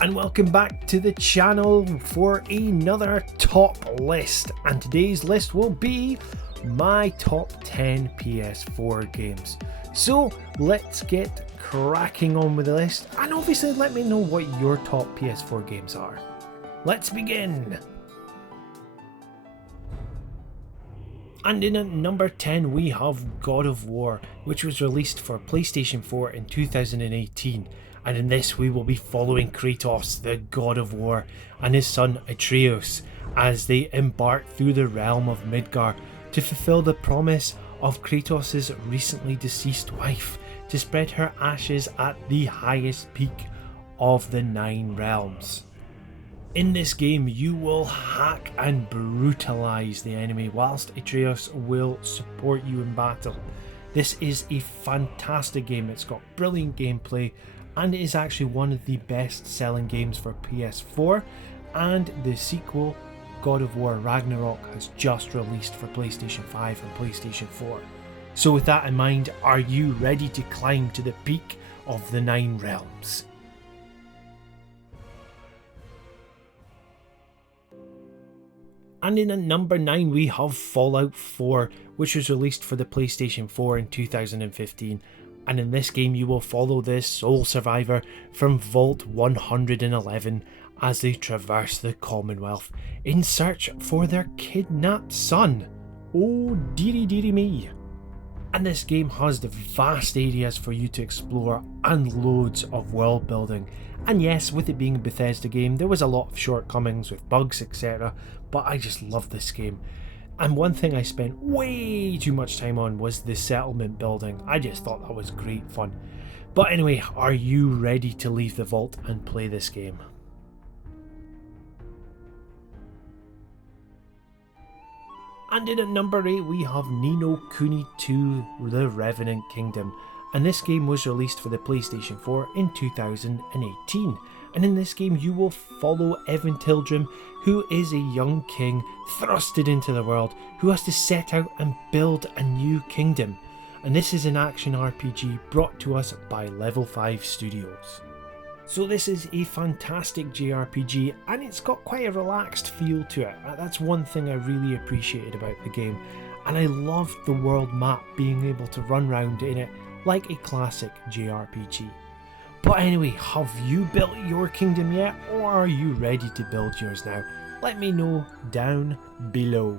And welcome back to the channel for another top list, and today's list will be my top 10 PS4 games. So let's get cracking on with the list, and obviously let me know what your top PS4 games are. Let's begin! And in at number 10 we have God of War, which was released for PlayStation 4 in 2018. And in this we will be following Kratos, the God of War, and his son Atreus as they embark through the realm of Midgar to fulfill the promise of Kratos' recently deceased wife to spread her ashes at the highest peak of the 9 realms. In this game you will hack and brutalise the enemy whilst Atreus will support you in battle. This is a fantastic game, it's got brilliant gameplay, and it is actually one of the best selling games for PS4, and the sequel, God of War Ragnarok, has just released for PlayStation 5 and PlayStation 4. So with that in mind, are you ready to climb to the peak of the 9 realms? And in at number 9 we have Fallout 4, which was released for the PlayStation 4 in 2015. And in this game you will follow this sole survivor from Vault 111 as they traverse the Commonwealth in search for their kidnapped son. Oh dearie dearie me. And this game has the vast areas for you to explore and loads of world building. And yes, with it being a Bethesda game, there was a lot of shortcomings with bugs, etc. But I just love this game. And one thing I spent way too much time on was the settlement building. I just thought that was great fun. But anyway, are you ready to leave the vault and play this game? And in at number 8 we have Ni no Kuni 2 The Revenant Kingdom. And this game was released for the PlayStation 4 in 2018. And in this game you will follow Evan Tildrum, who is a young king thrusted into the world who has to set out and build a new kingdom. And this is an action RPG brought to us by Level 5 Studios. So this is a fantastic JRPG, and it's got quite a relaxed feel to it. That's one thing I really appreciated about the game. And I loved the world map, being able to run around in it like a classic JRPG. But anyway, have you built your kingdom yet, or are you ready to build yours now? Let me know down below.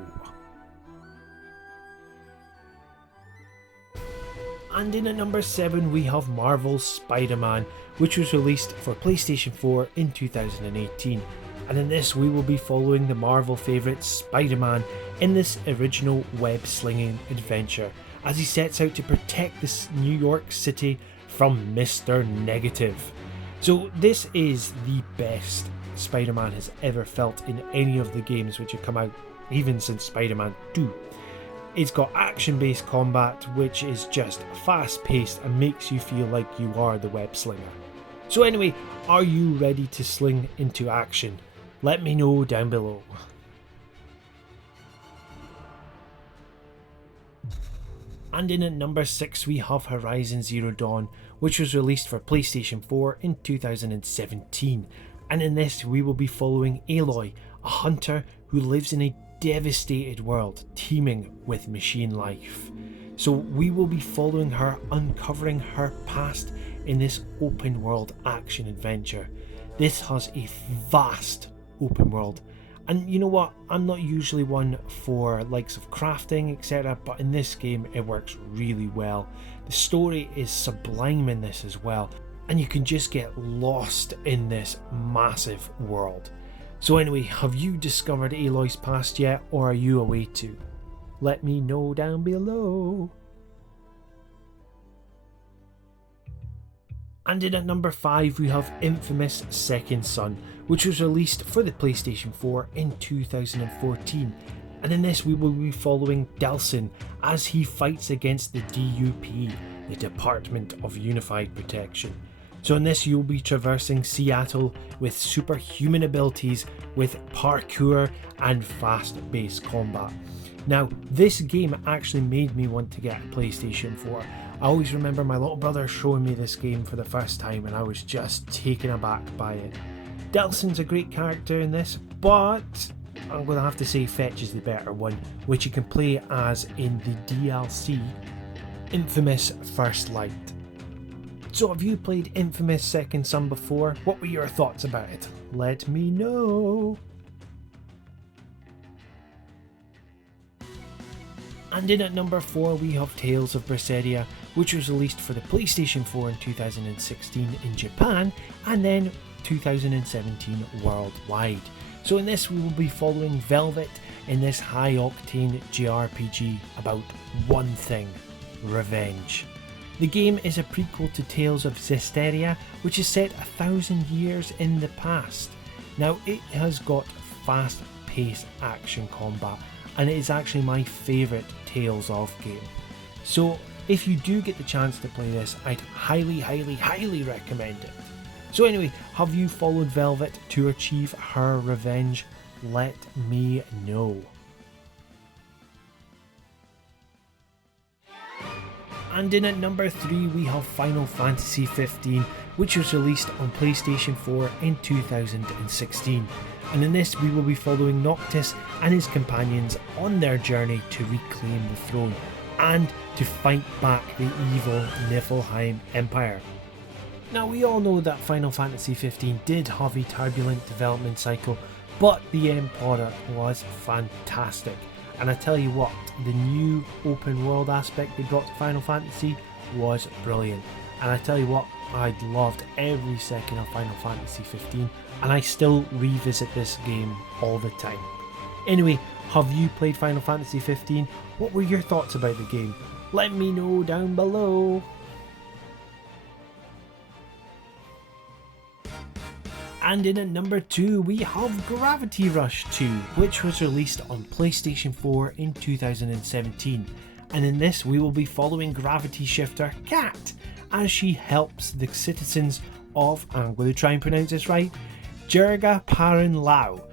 And in at number 7 we have Marvel's Spider-Man, which was released for PlayStation 4 in 2018. And in this we will be following the Marvel favourite Spider-Man in this original web-slinging adventure as he sets out to protect this New York City from Mr. Negative. So this is the best Spider-Man has ever felt in any of the games which have come out, even since Spider-Man 2. It's got action-based combat which is just fast-paced and makes you feel like you are the web slinger. So anyway, are you ready to sling into action? Let me know down below. And in at number 6 we have Horizon Zero Dawn, which was released for PlayStation 4 in 2017. And in this we will be following Aloy, a hunter who lives in a devastated world teeming with machine life. So we will be following her, uncovering her past in this open world action adventure. This has a vast open world. And you know what, I'm not usually one for likes of crafting, etc, but in this game it works really well. The story is sublime in this as well, and you can just get lost in this massive world. So anyway, have you discovered Aloy's past yet, or are you away to? Let me know down below. And in at number 5 we have Infamous Second Son, which was released for the PlayStation 4 in 2014. And in this we will be following Delsin as he fights against the DUP, the Department of Unified Protection. So in this you'll be traversing Seattle with superhuman abilities, with parkour and fast-paced combat. Now this game actually made me want to get a PlayStation 4. I always remember my little brother showing me this game for the first time and I was just taken aback by it. Delson's a great character in this, but I'm going to have to say Fetch is the better one, which you can play as in the DLC Infamous First Light. So have you played Infamous Second Son before? What were your thoughts about it? Let me know. And in at number 4 we have Tales of Berseria, which was released for the PlayStation 4 in 2016 in Japan and then 2017 worldwide. So in this we will be following Velvet in this high octane JRPG about one thing: revenge. The game is a prequel to Tales of Zestiria, which is set 1,000 years in the past. Now it has got fast paced action combat and it is actually my favourite Tales of game. So if you do get the chance to play this, I'd highly recommend it. So anyway, have you followed Velvet to achieve her revenge? Let me know. And in at number 3 we have Final Fantasy 15, which was released on PlayStation 4 in 2016. And in this we will be following Noctis and his companions on their journey to reclaim the throne and to fight back the evil Niflheim Empire. Now we all know that Final Fantasy 15 did have a turbulent development cycle, but the end product was fantastic. And I tell you what, the new open world aspect they brought to Final Fantasy was brilliant. And I tell you what, I loved every second of Final Fantasy 15 and I still revisit this game all the time. Anyway, have you played Final Fantasy 15? What were your thoughts about the game? Let me know down below. And in at number 2 we have Gravity Rush 2, which was released on PlayStation 4 in 2017. And in this we will be following Gravity Shifter Kat as she helps the citizens of, I'm going to try and pronounce this right, Jirga Paran Lao.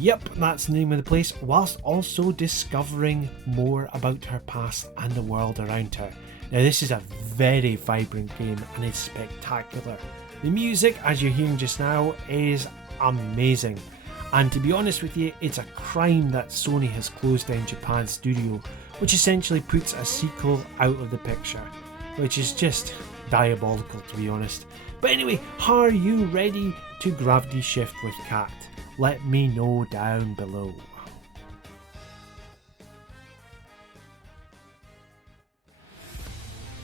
Yep, that's the name of the place, whilst also discovering more about her past and the world around her. Now this is a very vibrant game and it's spectacular. The music, as you're hearing just now, is amazing. And to be honest with you, it's a crime that Sony has closed down Japan's studio, which essentially puts a sequel out of the picture, which is just diabolical to be honest. But anyway, are you ready to gravity shift with Kat? Let me know down below.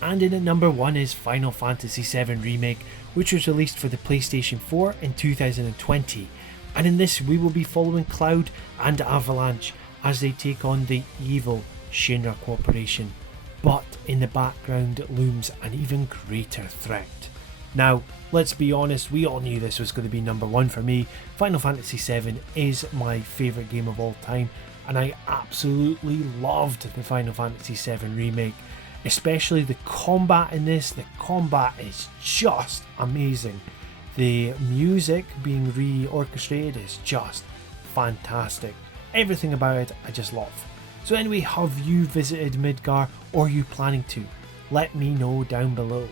And in at number 1 is Final Fantasy VII Remake, which was released for the PlayStation 4 in 2020. And in this we will be following Cloud and Avalanche as they take on the evil Shinra Corporation. But in the background looms an even greater threat. Now, let's be honest, we all knew this was going to be number 1 for me. Final Fantasy VII is my favourite game of all time, and I absolutely loved the Final Fantasy VII Remake. Especially the combat in this, the combat is just amazing. The music being re-orchestrated is just fantastic. Everything about it I just love. So anyway, have you visited Midgar or are you planning to? Let me know down below.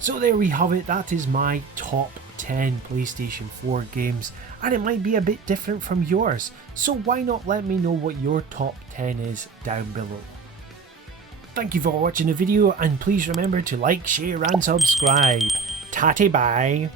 So there we have it, that is my top 10 PlayStation 4 games, and it might be a bit different from yours, so why not let me know what your top 10 is down below. Thank you for watching the video and please remember to like, share and subscribe. Tatty bye.